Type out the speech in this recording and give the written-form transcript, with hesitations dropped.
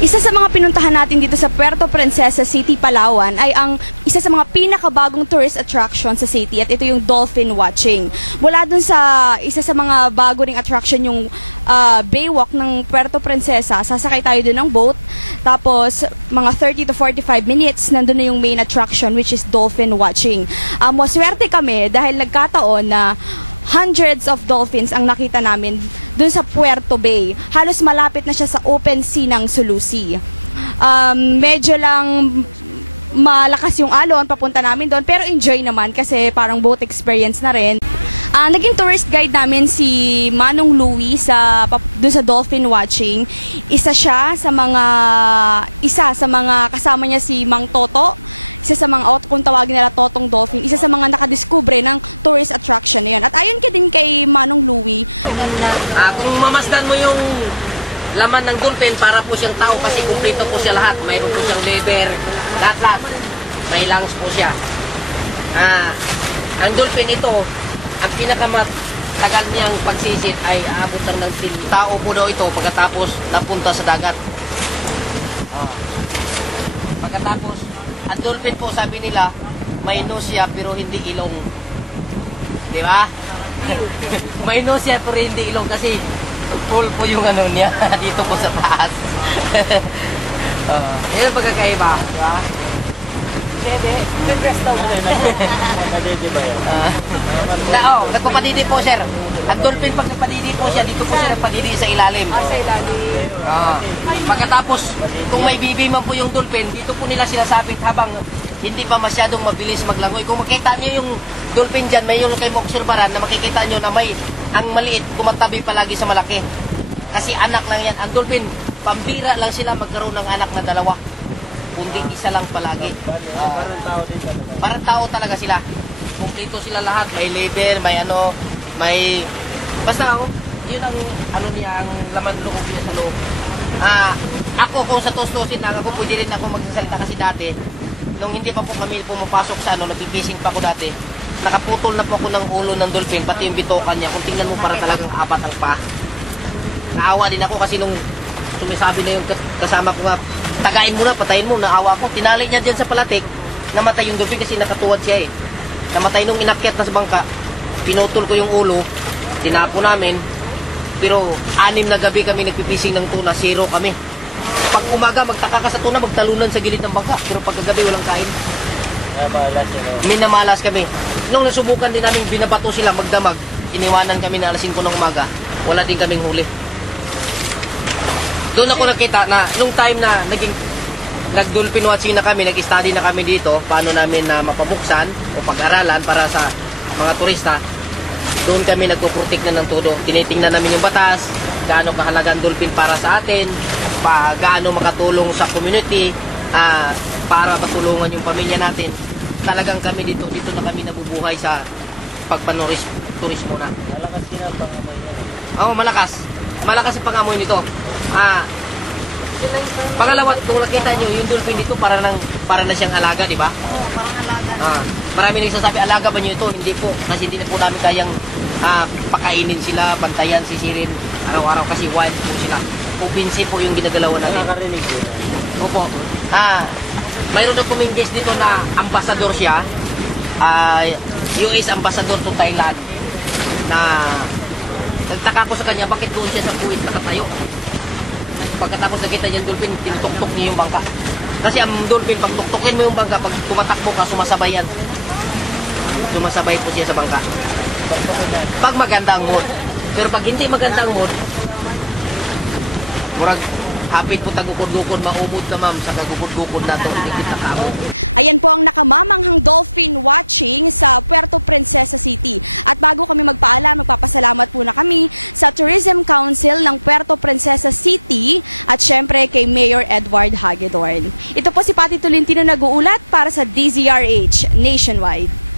Isa sa mga pinuntahan natin dito sa Puerto Princesa City, Palawan ay ang isa sa mga pinakabagong tourist attraction sa city at ito yung dolphin watching. Mula dun sa isa sa mga bago ring attraction yung baywalk ng Puerto Princesa, sasakay tayo dun ng boat tapos mga 30 to 45 minutes nandun na yung main attraction which is dolphin watching. Maswerte kami dahil nagkataon na hundreds of dolphins ang nakita namin dun sa Puerto Bay. Halos malapit na siya sa open sea ng Sulusi. Medyo lang malakas yung alon papunta namin doon pero enjoy naman kasi parang boat experience na rin. Naging tourist guide namin si Manong Louie dun sa dolphin watching. Isa sa mga kasama niya si Mang Toto. Isa sa mga, kung tawagin nila Totong Dolphin, isa sa mga nakadiskubre ng tourist attraction na yun. At ayon ka din kay Manong Louie. Kung mamasdan mo yung laman ng dolphin, para po siyang tao kasi kumplito po siya lahat. Mayroon po siyang liver, lahat. May lungs po siya. Ang dolphin ito, ang pinakamatagal niyang pagsisit ay aabot lang ng tao po daw ito pagkatapos napunta sa dagat. Pagkatapos, ang dolphin po, sabi nila, may nose siya pero hindi ilong. Di ba? May nose siya pero hindi ilong kasi full po yung ano niya dito po sa taas. Yan ang pagkakaiba. Di ba? Dede, nag-rest daw mo. Nadede ba yun? Nagpapadidi po, sir. Ang dolphin pag nagpadidi po siya, dito po siya nagpadidi sa ilalim. Sa ilalim. Pagkatapos, kung may bibi man po yung dolphin, dito po nila sinasabit habang hindi pa masyadong mabilis maglangoy. Kung makita nyo yung dolphin dyan, may yung kayo obserbaran na makikita nyo na may ang maliit kumatabi palagi sa malaki. Kasi anak lang yan. Ang dolphin, pambira lang sila magkaroon ng anak na dalawa. Kundi isa lang palagi. Parang tao talaga sila. Kumplito sila lahat. May liver, may basta yun ang niya, ang laman loob niya sa loob. Ako kung sa tustusin lang, ako pwede rin ako magsasalita kasi dati, nung hindi pa po kami pumapasok sa nagpipising pa ako dati, nakaputol na po ako ng ulo ng dolphin, pati yung bitokan niya. Kung tingnan mo, para talagang apat ang pa. Naawa din ako kasi nung sumisabi na yung kasama ko nga, tagain mo na, patayin mo, naawa ko. Tinali niya dyan sa palatik, namatay yung dolphin kasi nakatuwad siya eh. Namatay nung inakyat na sa bangka, pinutol ko yung ulo, tinapo namin, pero 6 na gabi kami nagpipising ng tuna, 0 kami. Pag umaga, magtaka ka sa tuna, magtalunan sa gilid ng bangka, pero pagkagabi walang kain. Minamalas kami. Nung nasubukan din namin, binabato sila magdamag, iniwanan kami na 5 ng umaga, wala din kaming huli. Doon ako nakita na, nung time na nag-dolphin watching na kami, nag-study na kami dito, paano namin na mapabuksan o pag-aralan para sa mga turista, doon kami nagpuprotek na ng todo. Tinitingnan namin yung batas, gaano kahalaga ang dolphin para sa atin, gaano makatulong sa community, para matulungan yung pamilya natin. Talagang kami dito na kami nabubuhay sa pagpanoturismo na. Malakas sila ang pangamoy niya. Oo, malakas. Malakas ang pangamoy nito. Pangalawa, kung nakita nyo, yung dolphin dito para na siyang alaga, di ba? Oo, parang alaga. Marami nagsasabi, alaga ba nyo ito? Hindi po, kasi hindi na po namin kayang pakainin sila, bantayan, sisirin araw-araw kasi wild po sila. Province po yung ginagalawan natin. Nakakarinig po. Opo. Mayroon na pong guest dito na ambassador siya, US ambassador to Thailand, na nagtaka ko sa kanya, bakit doon siya sa Kuwait nakatayo? Pagkatapos nakita niya yung dolphin, tinutuktok niya yung bangka. Kasi ang dolphin, pag tuktokin mo yung bangka, pag tumatakbo ka, sumasabay yan. Sumasabay po siya sa bangka. Pag maganda ang mood. Pero pag hindi maganda ang mood, murag hapit po tagukod-gukod, maumod ka ma'am sa kagukod-gukod na ito, hindi kita kaamod. Ayan po ang nakamamanghang dolphin watching sa Puerto Princesa City. At bago kami magpaalam, magpapasalamat po na kami sa Tourism Council ng Puerto Princesa City at syempre kay Mayor Edward Hagedorn. Ito po si Patty Tolentino nag-uulat para sa DZRH Nationwide.